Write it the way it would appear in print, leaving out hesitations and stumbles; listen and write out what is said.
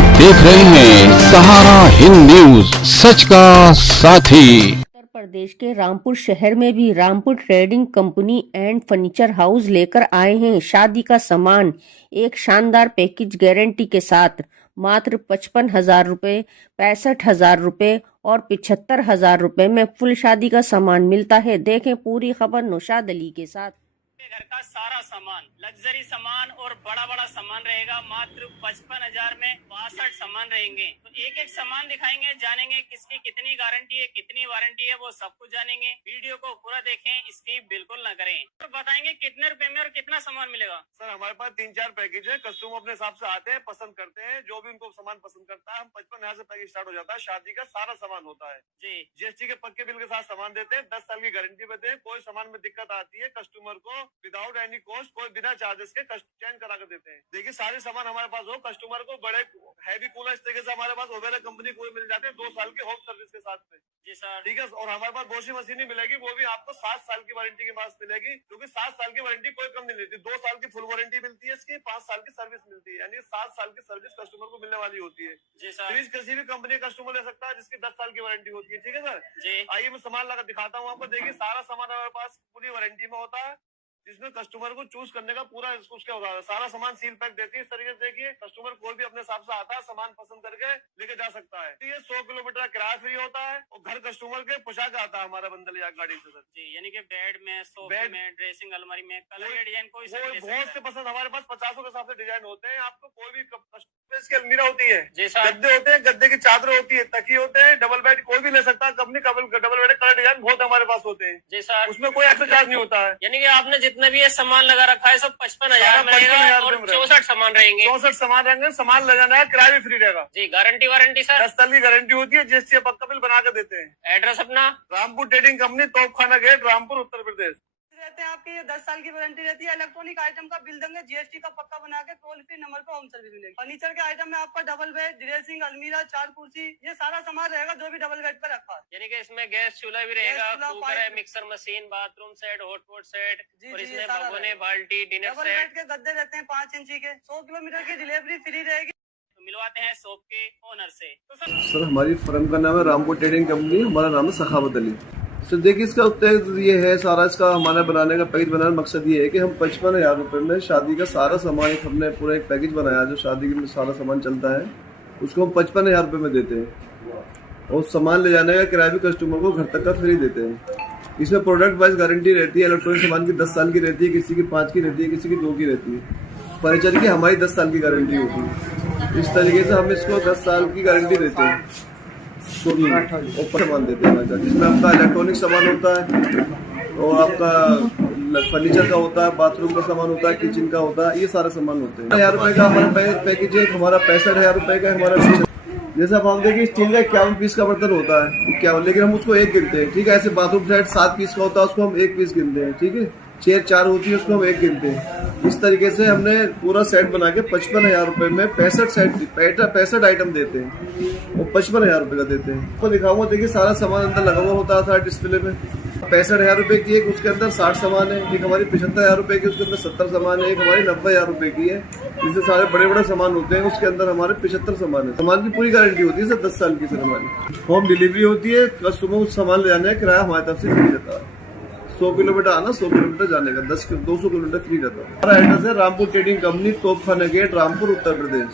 आप देख रहे हैं सहारा हिंद न्यूज, सच का साथी। उत्तर प्रदेश के रामपुर शहर में भी Rampur trading company and furniture house लेकर आए हैं शादी का सामान एक शानदार पैकेज गारंटी के साथ। मात्र 55,000 रुपये, 65,000 रुपये और 75,000 रुपये में फुल शादी का सामान मिलता है। देखें पूरी खबर नौशाद अली के साथ। घर का सारा सामान, लग्जरी सामान और बड़ा बड़ा सामान रहेगा। मात्र 55,000 में 62 सामान रहेंगे। तो एक एक सामान दिखाएंगे, जानेंगे किसकी कितनी गारंटी है, कितनी वारंटी है, वो सब कुछ जानेंगे। वीडियो को पूरा देखें, स्किप बिल्कुल ना करें। तो बताएंगे कितने रुपए में और कितना सामान मिलेगा। सर हमारे पास 3-4 पैकेज है। कस्टमर अपने हिसाब से आते हैं, पसंद करते हैं, जो भी उनको सामान पसंद करता है। हम 55,000 से पैकेज स्टार्ट हो जाता है। शादी का सारा सामान होता है जी। जीएसटी के पक्के बिल के साथ सामान देते हैं। 10 साल की गारंटी देते हैं। कोई सामान में दिक्कत आती है कस्टमर को विदाउट एनी कॉस्ट, कोई बिना चार्जेस के चेंज करा कर देते हैं। देखिए सारे सामान हमारे पास हो। कस्टमर को बड़े हैवी कूलर इस तरीके से हमारे पास ओवेरा कंपनी को मिल जाते हैं 2 साल की होम सर्विस के साथ में। जी सर। ठीक है। और हमारे पास वॉशिंग मशीन ही मिलेगी, वो भी आपको 7 साल की वारंटी के पास मिलेगी, क्योंकि 7 साल की वारंटी कोई कम नहीं लेती। 2 साल की फुल वारंटी मिलती है इसकी, 5 साल की सर्विस मिलती है, यानी 7 साल की सर्विस कस्टमर को मिलने वाली होती है। जी सर। फ्रिज किसी भी कंपनी का कस्टमर ले सकता है जिसकी 10 साल की वारंटी होती है। ठीक है सर जी। आइए मैं सामान लगा दिखाता हूँ आपको। देखिए सारा सामान हमारे पास पूरी वारंटी में होता है, जिसमें कस्टमर को चूज करने का पूरा उसका होता है। सारा सामान सील पैक देती है। इस तरीके से देखिए कस्टमर कोई भी अपने हिसाब से आता है, सामान पसंद करके लेके जा सकता है। ये 100 किलोमीटर किराया फ्री होता है और घर कस्टमर के पहुंचा के आता है हमारा बंडल या गाड़ी से सर। जी, यानी कि बेड में, सोफे में, ड्रेसिंग अलमारी में, कलर या डिजाइन कोई सा भी ले सकता बहुत से है। पसंद हमारे पास 50 के हिसाब से डिजाइन होते हैं। आपको कोई भी की अलमीरा होती है, जी सर। गद्दे होते हैं, गद्दे की चादर होती है, तकिए होते हैं, डबल बेड कोई भी ले सकता है। Company double bed colour design बहुत हमारे पास होते हैं। जी सर। उसमें कोई एक्स्ट्रा चार्ज नहीं होता है। यानी कि आपने जितने भी ये सामान लगा रखा है सब 55,000 में 55,000 रहेगा रुपए और में रहेगा। 64 सामान रहेंगे। 64 सामान रहेंगे। सामान ले जाना है, किराया भी फ्री रहेगा। जी। Guarantee warranty sir? 10 साल की गारंटी होती है। जीएसटी पक्का बिल बना के देते हैं। एड्रेस अपना? Rampur trading company, Topkhana gate, Rampur, Uttar Pradesh. रहते हैं आपके ये 10 साल की वारंटी रहती है। इलेक्ट्रॉनिक आइटम का बिल देंगे, जीएसटी का पक्का बना के टोल फ्री नंबर पर होम सर्विस मिलेगी। फर्नीचर के आइटम में आपका डबल बेड, ड्रेसिंग अलमीरा, 4 कुर्सी, ये सारा सामान रहेगा जो भी डबल बेड पर रखा है। यानी कि इसमें गैस चूल्हा भी रहेगा, गैस चूल्हा, कुकर है, pipe. Mixer machine, bathroom set, hotpot set जी, और जी, इसमें ये सारा भगोने, रहेगा। बाल्टी, डिनर डबल सेट। बेड के गद्दे रहते हैं 5 इंची के। 100 किलोमीटर की डिलीवरी फ्री रहेगी। तो मिलवाते हैं शॉप के ओनर से। तो सर हमारी फर्म का नाम है रामपुर ट्रेडिंग कंपनी, हमारा नाम है सखावत अली। सर देखिए इसका उत्तर ये है सारा, इसका हमारा बनाने का पैकेज बनाने का मकसद ये है कि हम 55,000 रुपये में शादी का सारा सामान, एक हमने पूरा एक पैकेज बनाया जो शादी में सारा सामान चलता है, उसको हम 55,000 रुपये में देते हैं। और सामान ले जाने का किराया भी कस्टमर को घर तक का फ्री देते हैं। इसमें प्रोडक्ट वाइज गारंटी रहती है। इलेक्ट्रॉनिक सामान की 10 साल की रहती है, किसी की 5 की रहती है, किसी की 2 की रहती है। फर्नीचर की हमारी 10 साल की गारंटी होती है। इस तरीके से हम इसको 10 साल की गारंटी देते हैं। ऊपर सामान देते हैं जिसमें आपका इलेक्ट्रॉनिक सामान होता है और आपका फर्नीचर का होता है, बाथरूम का सामान होता है, किचन का होता है, ये सारे सामान होते हैं। 1,000 रुपए का हमारा पैकेज है। हमारा 65,000 रुपए का हमारा। जैसे अब हम देखिए स्टील का 51 पीस का बर्तन होता है 51, लेकिन हम उसको 1 गिनते हैं। ठीक है। ऐसे बाथरूम सेट 7 पीस का होता है, उसको हम 1 पीस गिनते हैं। ठीक है। चेयर 4 होती है, उसको हम 1 गिनते हैं। इस तरीके से हमने पूरा सेट बना के 55,000 रुपए में 65 आइटम देते हैं और 55,000 रुपए का देते हैं। आपको दिखाऊंगा, देखिए सारा सामान अंदर लगा हुआ होता था डिस्प्ले में। 65,000 रुपए की एक, उसके अंदर 60 सामान है। एक हमारी 75,000 रुपए की, उसके अंदर 70 सामान है। एक हमारी 90,000 रुपए की है, जिससे सारे बड़े बड़े सामान होते हैं। उसके अंदर हमारे 75 सामान है। सामान की पूरी गारंटी होती है सर 10 साल की। सर हमारी होम डिलीवरी होती है। कस्टमर को सामान ले जाने का किराया हमारी तरफ से फ्री रहता है। 100 किलोमीटर आना, 100 किलोमीटर जाने का, 200 किलोमीटर फ्री रहता है। हमारा एड्रेस है Rampur trading company, Topkhana gate, Rampur, Uttar प्रदेश।